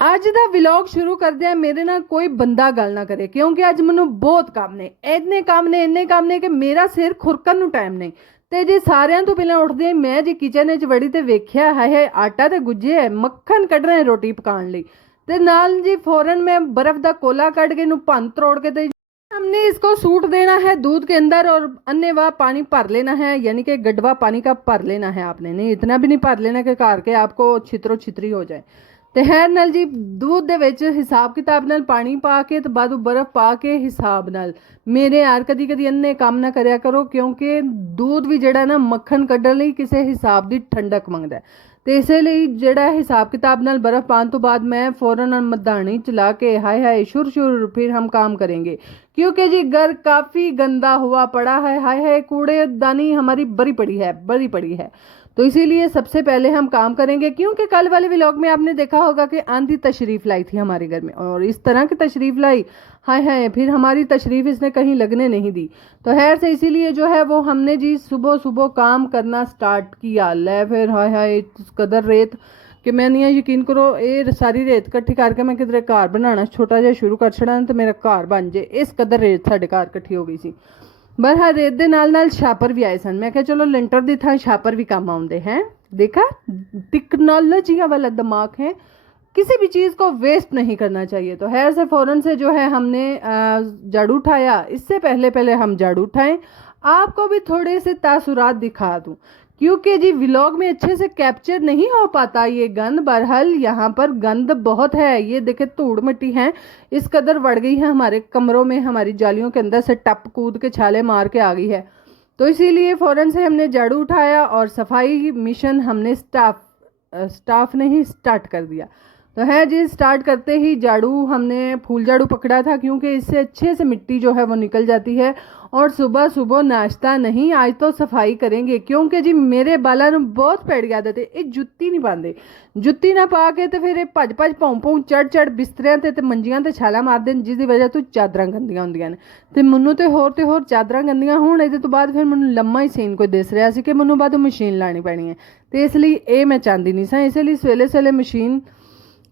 ਅੱਜ ਦਾ ਵਲੌਗ ਸ਼ੁਰੂ ਕਰਦੇ ਆ। ਮੇਰੇ ਨਾਲ ਕੋਈ ਬੰਦਾ ਗੱਲ ਨਾ ਕਰੇ ਕਿਉਂਕਿ ਅੱਜ ਮੈਨੂੰ ਬਹੁਤ ਕੰਮ ਨੇ, ਇੰਨੇ ਕੰਮ ਨੇ ਕਿ ਮੇਰਾ ਸਿਰ ਖੁਰਕਣ ਨੂੰ ਟਾਈਮ ਨਹੀਂ। ਤੇ ਜੀ ਸਾਰਿਆਂ ਤੋਂ ਪਹਿਲਾਂ ਉੱਠਦੇ ਮੈਂ ਜੀ ਕਿਚਨ 'ਚ ਵੜੀ ਤੇ ਵੇਖਿਆ ਹਾਏ ਆਟਾ ਤੇ ਗੁੱਝੇ ਹੈ, ਮੱਖਣ ਕੱਢਣਾ ਹੈ ਰੋਟੀ ਪਕਾਉਣ ਲਈ। ਤੇ ਨਾਲ ਜੀ फौरन मैं बर्फ का कोला काट के भन तोड़ के दे हमने इसको सूट देना है दूध के अंदर और अन्यवाह पानी भर लेना है, यानी कि गडवा पानी का भर लेना है। आपने नहीं इतना भी नहीं भर लेना कि घर के आपको छितरो छितरी हो जाए। तो है नाल जी दूध दे विच हिसाब किताब नाल पानी पा के तो बाद बर्फ पा के हिसाब नाल। मेरे यार कदी कदी अन्ने काम ना करया करो क्योंकि दूध भी जड़ा ना मक्खन कड्ढण लई किसी हिसाब की ठंडक मंगदा है। तो इसलिए जड़ा हिसाब किताब नाल बर्फ पाने तो बाद मैं फौरन मधानी चला के हाय हाय शुर शुर फिर हम काम करेंगे क्योंकि जी घर काफ़ी गंदा हुआ पड़ा है। हाय हाय कूड़ेदानी हमारी बड़ी पड़ी है। तो इसीलिए सबसे पहले हम काम करेंगे क्योंकि कल वाले व्लॉग में आपने देखा होगा कि आंधी तशरीफ़ लाई थी हमारे घर में और इस तरह की तशरीफ़ लाई हाय हाय फिर हमारी तशरीफ़ इसने कहीं लगने नहीं दी। तो खैर से इसीलिए जो है वो हमने जी सुबह सुबह काम करना स्टार्ट किया। ले फिर हाय हाय इस कदर रेत कि मैं नहीं यकीन करो ये सारी रेत इकट्ठी करके मैं किधरे घर बनाना छोटा जिहा शुरू कर छड़ा तो मेरा घर बन जाए, इस कदर रेत साडे घर इकट्ठी हो गई सी। बहरहाल रेत दे नाल छापर भी आए सन। मैं क्या चलो लिंटर दी थां छापर भी काम आउंदे हैं। देखा टेक्नोलॉजी वाला दिमाग है, किसी भी चीज़ को वेस्ट नहीं करना चाहिए। तो खैर से फ़ौरन से जो है हमने झाड़ू उठाया। इससे पहले हम झाड़ू उठाएं, आपको भी थोड़े से तासुरात दिखा दूं क्योंकि जी व्लॉग में अच्छे से कैप्चर नहीं हो पाता ये गंद। बहरहाल यहाँ पर गंद बहुत है, ये देखे धूड़ मिट्टी है इस कदर बढ़ गई है हमारे कमरों में, हमारी जालियों के अंदर से टप कूद के छाले मार के आ गई है। तो इसीलिए फ़ौरन से हमने झाड़ू उठाया और सफाई मिशन हमने स्टाफ नहीं स्टार्ट कर दिया। तो है जी स्टार्ट करते ही झाड़ू हमने फूल झाड़ू पकड़ा था क्योंकि इससे अच्छे से मिट्टी जो है वो निकल जाती है। और सुबह सुबह नाश्ता नहीं, आज तो सफाई करेंगे क्योंकि जी मेरे बालों में बहुत पैड़ी आदत है, ये जुत्ती नहीं पाते। जुत्ती ना पा के तो फिर ये भज भज भौं चढ़ बिस्तरियां ते मंजियां ते छाला मारते हैं जिसकी वजह तो चादरां गंदियां होंदियां ने। ते मैनू तो होर चादरां गंदियां होण इहदे तो बाद फिर मैनू लम्मा ही सीन कोई दिस रहा सी कि मैनू बाद मशीन लानी पैनी है। तो इसलिए ये मैं चाहती नहीं सा, इसलिए सवेले सवेले मशीन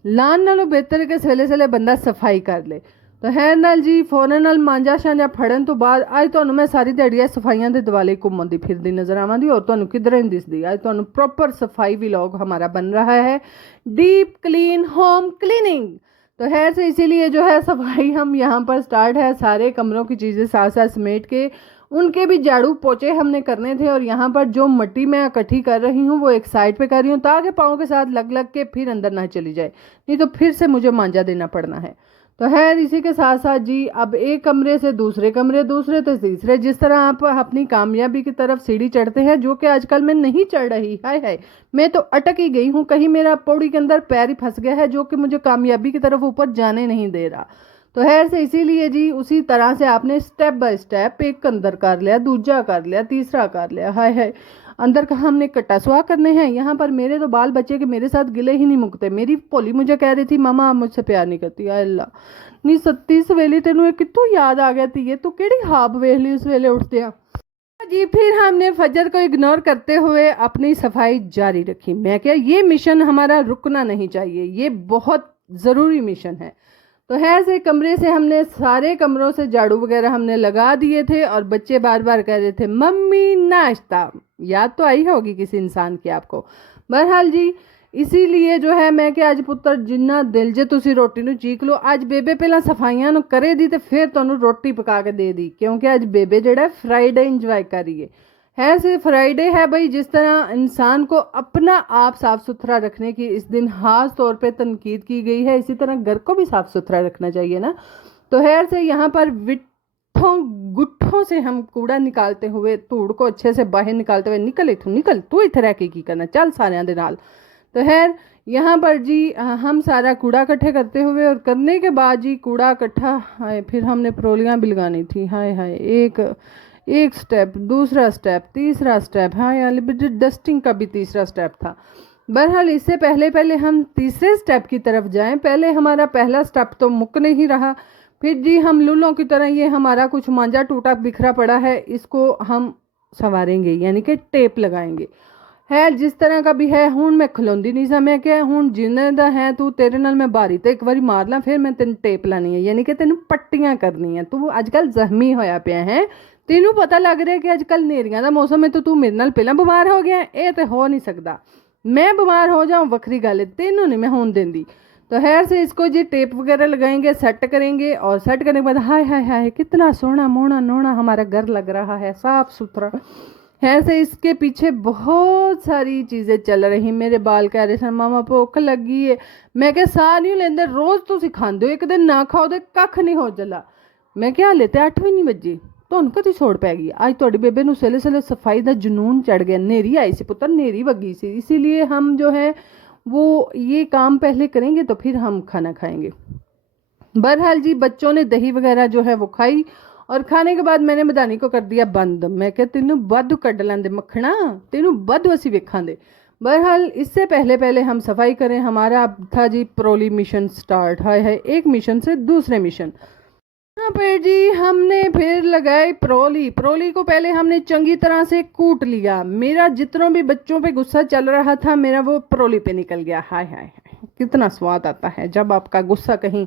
लान नालों बेहतर है कि सवेले सवेले बंदा सफाई कर ले। तो है नाल जी फौरन नाल मांजा शांजा फड़न तो बाद अज तुहानूं मैं सारी दिहाड़ी सफाइयां दे दिवाले घूमन दी फिरदी नज़र आवांगी और तुहानूं किधर नहीं दिसदी। अज तुहानूं प्रॉपर सफाई व्लॉग हमारा बन रहा है, डीप क्लीन होम क्लीनिंग। तो है से इसीलिए जो है सफाई हम यहाँ पर स्टार्ट है। सारे कमरों की चीज़ें साथ साथ समेट के उनके भी झाड़ू पोछे हमने करने थे और यहाँ पर जो मिट्टी मैं इकट्ठी कर रही हूँ वो एक साइड पे कर रही हूँ ताकि पाँव के साथ लग लग के फिर अंदर ना चली जाए, नहीं तो फिर से मुझे मांजा देना पड़ना है। तो है इसी के साथ साथ जी अब एक कमरे से दूसरे कमरे, दूसरे से तीसरे, जिस तरह आप अपनी कामयाबी की तरफ सीढ़ी चढ़ते हैं जो कि आजकल मैं नहीं चढ़ रही। हाय मैं तो अटक ही गई हूँ, कहीं मेरा पौड़ी के अंदर पैर ही फंस गया है जो कि मुझे कामयाबी की तरफ ऊपर जाने नहीं दे रहा। तो खैर से इसीलिए जी उसी तरह से आपने स्टेप बाय स्टेप एक अंदर कर लिया, दूजा कर लिया, तीसरा कर लिया। हाय अंदर का हमने कट्टा सुहा करने हैं। यहाँ पर मेरे तो बाल बच्चे के मेरे साथ गिले ही नहीं मुकते। मेरी भोली मुझे कह रही थी मामा आप मुझसे प्यार नहीं करती। अल्लाह नहीं सत्ती सवेले तेनों कितों याद आ गया थी ये तो केड़ी हाब वेख ली उस वेले उठते हैं जी। फिर हमने फजर को इग्नोर करते हुए अपनी सफाई जारी रखी। मैं क्या ये मिशन हमारा रुकना नहीं चाहिए, ये बहुत ज़रूरी मिशन है। तो है से कमरे से हमने सारे कमरों से झाड़ू वगैरह हमने लगा दिए थे और बच्चे बार बार कह रहे थे मम्मी नाश्ता। याद तो आई होगी किसी इंसान की आपको। बहरहाल जी इसीलिए जो है मैं कि अज पुत्र जिन्ना दिल जे तुसी रोटी नूं चीक लो। अज बेबे पहला सफाइयां नूं करे दी ते फिर तुहानूं रोटी पका के दे दी क्योंकि अज बेबे जिहड़ा फ्राइडे इंजॉय करिए। है सिर्फ फ्राइडे है भाई, जिस तरह इंसान को अपना आप साफ़ सुथरा रखने की इस दिन खास तौर पे तनकीद की गई है, इसी तरह घर को भी साफ़ सुथरा रखना चाहिए ना। तो खैर से यहाँ पर विट्ठों गुट्ठों से हम कूड़ा निकालते हुए धूड़ को अच्छे से बाहर निकालते हुए निकल इथों निकल तू इत्थे रह के की करना चल सारियां दे नाल। तो खैर यहाँ पर जी हम सारा कूड़ा इकट्ठे करते हुए और करने के बाद जी कूड़ा इकट्ठा फिर हमने परोलियाँ भी लगानी थी। हाय एक स्टेप, दूसरा स्टेप, तीसरा स्टेप, हाँ यार डस्टिंग का भी तीसरा स्टेप था। बहरहाल इससे पहले हम तीसरे स्टेप की तरफ जाएं। पहले हमारा पहला स्टेप तो मुक नहीं रहा, फिर जी हम लूलों की तरह ये हमारा कुछ मांझा टूटा बिखरा पड़ा है, इसको हम संवारेंगे यानी कि टेप लगाएंगे। है जिस तरह का भी है ਹੁਣ मैं खलोंदी नहीं सा मैं क्या ਹੁਣ ਜਿੰਨੇ ਦਾ ਹੈ ਤੂੰ ਤੇਰੇ ਨਾਲ ਮੈਂ ਬਾਰੀ ਤੇ ਇੱਕ ਵਾਰੀ ਮਾਰ ਲਾਂ ਫਿਰ ਮੈਂ ਤੈਨੂੰ ਟੇਪ ਲਾਣੀ ਹੈ ਯਾਨੀ ਕਿ ਤੈਨੂੰ ਪੱਟੀਆਂ ਕਰਨੀਆਂ ਤੂੰ ਅੱਜ ਕੱਲ ਜ਼ਖਮੀ ਹੋਇਆ ਪਿਆ ਹੈ ਤੈਨੂੰ ਪਤਾ ਲੱਗ ਰਿਹਾ ਕਿ ਅੱਜ ਕੱਲ ਨੇਰੀਆਂ ਦਾ ਮੌਸਮ ਹੈ ਤੇ ਤੂੰ ਮੇਰੇ ਨਾਲ ਪਹਿਲਾਂ ਬਿਮਾਰ ਹੋ ਗਿਆ ਇਹ ਤੇ ਹੋ नहीं सकता मैं बीमार हो जाऊं वक्री गल है तेनों नहीं मैं होने देंदी तो खैर से इसको जी टेप वगैरह लगाएंगे सेट करेंगे और सेट करने के बाद हाय हाय हाय कितना सोना मोना नोना हमारा घर लग रहा है साफ सुथरा है से इसके पीछे बहुत सारी चीज़ें चल रही मेरे बाल कह रहे सन मामा भुख लगी है मैं क्या साह नहीं लेंदे रोज़ तुसी खांदे हो एक दिन ना खाओ तो कख नहीं हो जला मैं क्या लेते 8 भी नहीं बजे ਤੁਹਾਨੂੰ ਕਦੀ ਛੋੜ ਪੈ ਗਈ आज ਤੁਹਾਡੀ ਬੇਬੇ ਨੂੰ ਸਲੇ ਸਲੇ सफाई का जुनून चढ़ गया नेरी आई सी पुत्र नेरी वगी सी इसीलिए हम जो है वो ये काम पहले करेंगे तो फिर हम खाना खाएंगे। बहरहाल जी बच्चों ने दही वगैरह जो है वो खाई और खाने के बाद मैंने मदानी को कर दिया बंद मैं क्या तेनू बद कढ़ लेंदे मखना तेनू बद असी वेखां दे। बहरहाल इससे पहले पहले हम सफाई करें हमारा अब था जी प्रोली मिशन स्टार्ट है एक मिशन से दूसरे मिशन। यहाँ पर जी हमने फिर लगाई प्रोली प्रोली को पहले हमने चंगी तरह से कूट लिया मेरा जितनों भी बच्चों पे गुस्सा चल रहा था मेरा वो प्रोली पे निकल गया हाय हाय हाय कितना स्वाद आता है जब आपका गुस्सा कहीं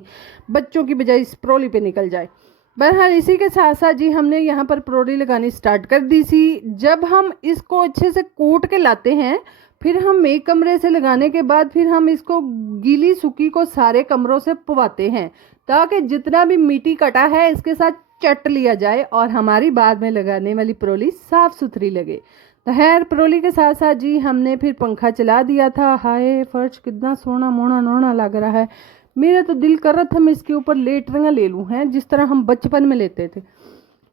बच्चों की बजाय इस प्रोली पे निकल जाए। बहरहाल इसी के साथ साथ जी हमने यहाँ पर प्रोली लगानी स्टार्ट कर दी थी। जब हम इसको अच्छे से कूट के लाते हैं फिर हम एक कमरे से लगाने के बाद फिर हम इसको गीली सूखी को सारे कमरों से पवाते हैं ताकि जितना भी मिट्टी कटा है इसके साथ चट लिया जाए और हमारी बाद में लगाने वाली प्रोली साफ़ सुथरी लगे। तो खैर प्रोली के साथ साथ जी हमने फिर पंखा चला दिया था। हाय फर्श कितना सोना मोना नोना लग रहा है मेरा तो दिल कर रहा था मैं इसके ऊपर लेटरियाँ ले लूँ हैं जिस तरह हम बचपन में लेते थे।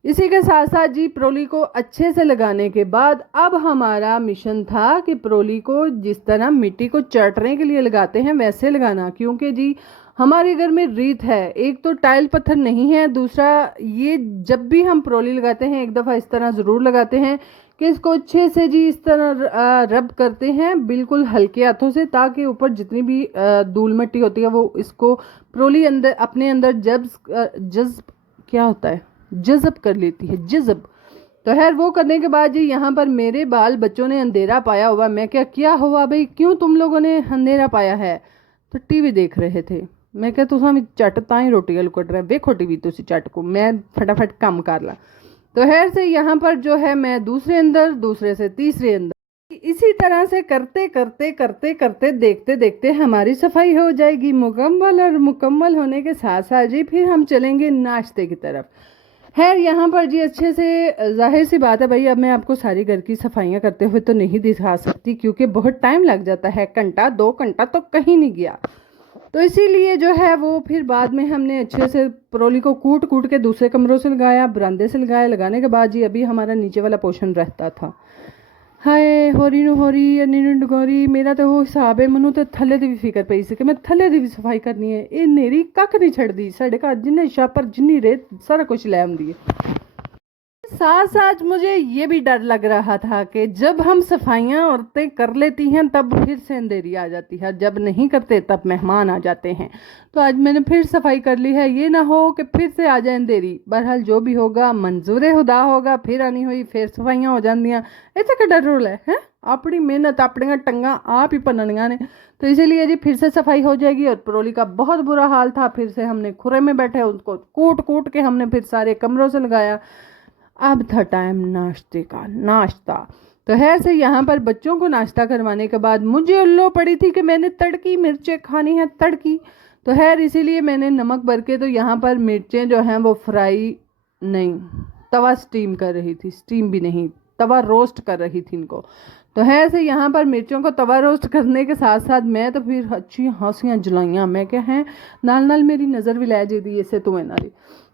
इसी के साथ साथ जी प्रोली को अच्छे से लगाने के बाद अब हमारा मिशन था कि प्रोली को जिस तरह मिट्टी को चटने के लिए लगाते हैं वैसे लगाना क्योंकि जी हमारे घर में रीत है एक तो टाइल पत्थर नहीं है दूसरा ये जब भी हम प्रोली लगाते हैं एक दफ़ा इस तरह ज़रूर लगाते हैं कि इसको अच्छे से जी इस तरह रब करते हैं बिल्कुल हल्के हाथों से ताकि ऊपर जितनी भी धूल मिट्टी होती है वो इसको प्रोली अंदर अपने अंदर जज्ब क्या होता है जज़ब कर लेती है जज़ब। तो खैर वो करने के बाद जी यहाँ पर मेरे बाल बच्चों ने अंधेरा पाया हुआ मैं क्या हुआ भाई क्यों तुम लोगों ने अंधेरा पाया है तो टीवी देख रहे थे मैं क्या तुसा भी झट ता ही रोटी गल कट रहा वेखो टीवी तुसी झट को मैं फटाफट काम कर ला। तो खैर से यहाँ पर जो है मैं दूसरे अंदर दूसरे से तीसरे अंदर इसी तरह से करते करते करते करते देखते देखते हमारी सफाई हो जाएगी मुकम्मल और मुकम्मल होने के साथ साथ जी फिर हम चलेंगे नाश्ते की तरफ। खैर यहाँ पर जी अच्छे से जाहिर सी बात है भाई अब मैं आपको सारी घर की सफाइयाँ करते हुए तो नहीं दिखा सकती क्योंकि बहुत टाइम लग जाता है घंटा 2 घंटा तो कहीं नहीं गया। तो इसीलिए जो है वो फिर बाद में हमने अच्छे से प्रोली को कूट के दूसरे कमरों से लगाया बरामदे से लगाया लगाने के बाद जी अभी हमारा नीचे वाला पोर्शन रहता था। हाय होरी नु होरी नीनू डगोरी मेरा तो वो हिसाब है मनु तो थले दी भी फिक्र पई सी कि मैं थले दी भी सफाई करनी है ये नेरी कख नहीं छड़दी साडे घर जिन्ने छापर जिन्नी रेत सारा कुछ ले आंदी है। साथ साथ मुझे ये भी डर लग रहा था कि जब हम सफाइयाँ औरतें कर लेती हैं तब फिर से अंधेरी आ जाती है जब नहीं करते तब मेहमान आ जाते हैं। तो आज मैंने फिर सफाई कर ली है ये ना हो कि फिर से आ जाए अंधेरी। बहरहाल जो भी होगा मंजूर खुदा होगा फिर आनी हुई फिर सफाइयाँ हो जांदियां इत्थे किड्डा रोल है अपनी मेहनत अपनियां टंगा आप ही भननियां ने। तो इसीलिए जी फिर से सफाई हो जाएगी और प्रोली का बहुत बुरा हाल था फिर से हमने खुरे में बैठे उसको कूट के हमने फिर सारे कमरों से लगाया। अब था टाइम नाश्ते का नाश्ता। तो खैर से यहाँ पर बच्चों को नाश्ता करवाने के बाद मुझे उल्लो पड़ी थी कि मैंने तड़की मिर्चें खानी है तड़की। तो खैर इसीलिए मैंने नमक भर के तो यहाँ पर मिर्चें जो हैं वो फ्राई नहीं तवा स्टीम कर रही थी स्टीम भी नहीं तवा रोस्ट कर रही थी इनको। तो खैर से यहाँ पर मिर्चों को तवा रोस्ट करने के साथ साथ मैं तो फिर अच्छी हंसियाँ जलाइयाँ मैं क्या है नाल मेरी नज़र भी लै जी दी इसे तुम्हें नाली।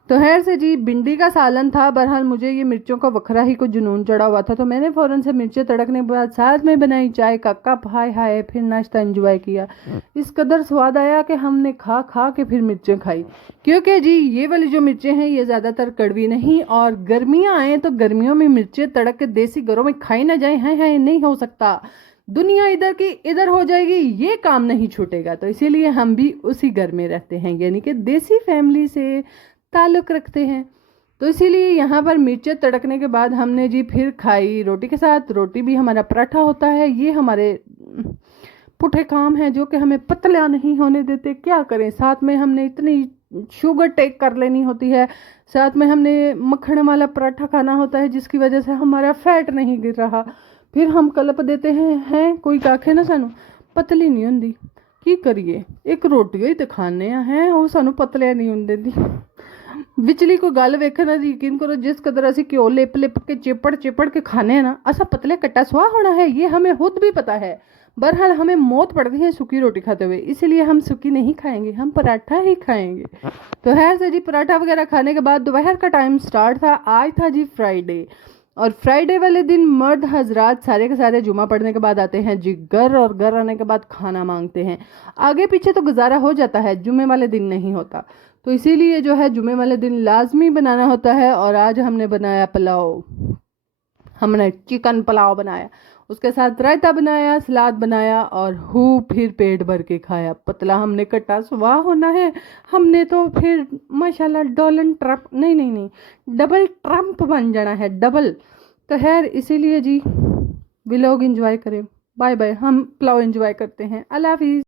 तो खैर से जी भिंडी का सालन था। बहरहाल मुझे ये मिर्चों का वखरा ही को जुनून चढ़ा हुआ था तो मैंने फ़ौरन से मिर्चें तड़कने के बाद साथ में बनाई चाय का कप हाय हाय फिर नाश्ता एंजॉय किया। इस कदर स्वाद आया कि हमने खा के फिर मिर्चें खाई क्योंकि जी ये वाली जो मिर्चें हैं ये ज़्यादातर कड़वी नहीं और गर्मियाँ आएँ तो गर्मियों में मिर्चें तड़क के देसी घरों में खाई ना जाए हाय नहीं हो सकता दुनिया इधर की इधर हो जाएगी ये काम नहीं छूटेगा। तो इसीलिए हम भी उसी घर में रहते हैं यानी कि देसी फैमिली से ताल्लुक़ रखते हैं। तो इसीलिए यहाँ पर मिर्चें तड़कने के बाद हमने जी फिर खाई रोटी के साथ। रोटी भी हमारा पराठा होता है। ये हमारे पुठे काम हैं जो कि हमें पतला नहीं होने देते। क्या करें, साथ में हमने इतनी शुगर टेक कर लेनी होती है, साथ में हमने मक्खन वाला पराठा खाना होता है जिसकी वजह से हमारा फैट नहीं गिर रहा। फिर हम कलप देते हैं कोई आखे ना सानू पतली नहीं होंगी, की करिए, एक रोटी ही तो खाने हैं वो सानू पतलिया नहीं होने देती। विचली कोई गल वेखना यकीन करो, जिस कदर असी घ्यो लिप लिप के चिपड़ चिपड़ के खाने ना, असा पतले कट्टा सुहा होना है ये हमें खुद भी पता है। बहरहाल हमें मौत पड़ती है सूखी रोटी खाते हुए, इसलिए हम सूखी नहीं खाएंगे, हम पराठा ही खाएंगे। तो खैर से जी पराठा वगैरह खाने के बाद दोपहर का टाइम स्टार्ट था। आज था जी फ्राइडे, और फ्राइडे वाले दिन मर्द हजरात सारे के सारे जुमा पढ़ने के बाद आते हैं जी घर, और घर आने के बाद खाना मांगते हैं। आगे पीछे तो गुजारा हो जाता है, जुमे वाले दिन नहीं होता। तो इसीलिए जो है जुमे वाले दिन लाजमी बनाना होता है। और आज हमने बनाया पुलाव, हमने चिकन पुलाव बनाया, उसके साथ रायता बनाया, सलाद बनाया, और फिर पेट भर के खाया। पतला हमने कट्टा सुहा होना है, हमने तो फिर माशाल्लाह डोनाल्ड ट्रम्प नहीं डबल ट्रम्प बन जाना है, डबल। तो खैर इसीलिए जी व्लॉग एंजॉय करें। बाय बाय, हम पुलाव एंजॉय करते हैं। अल्लाह हाफिज़।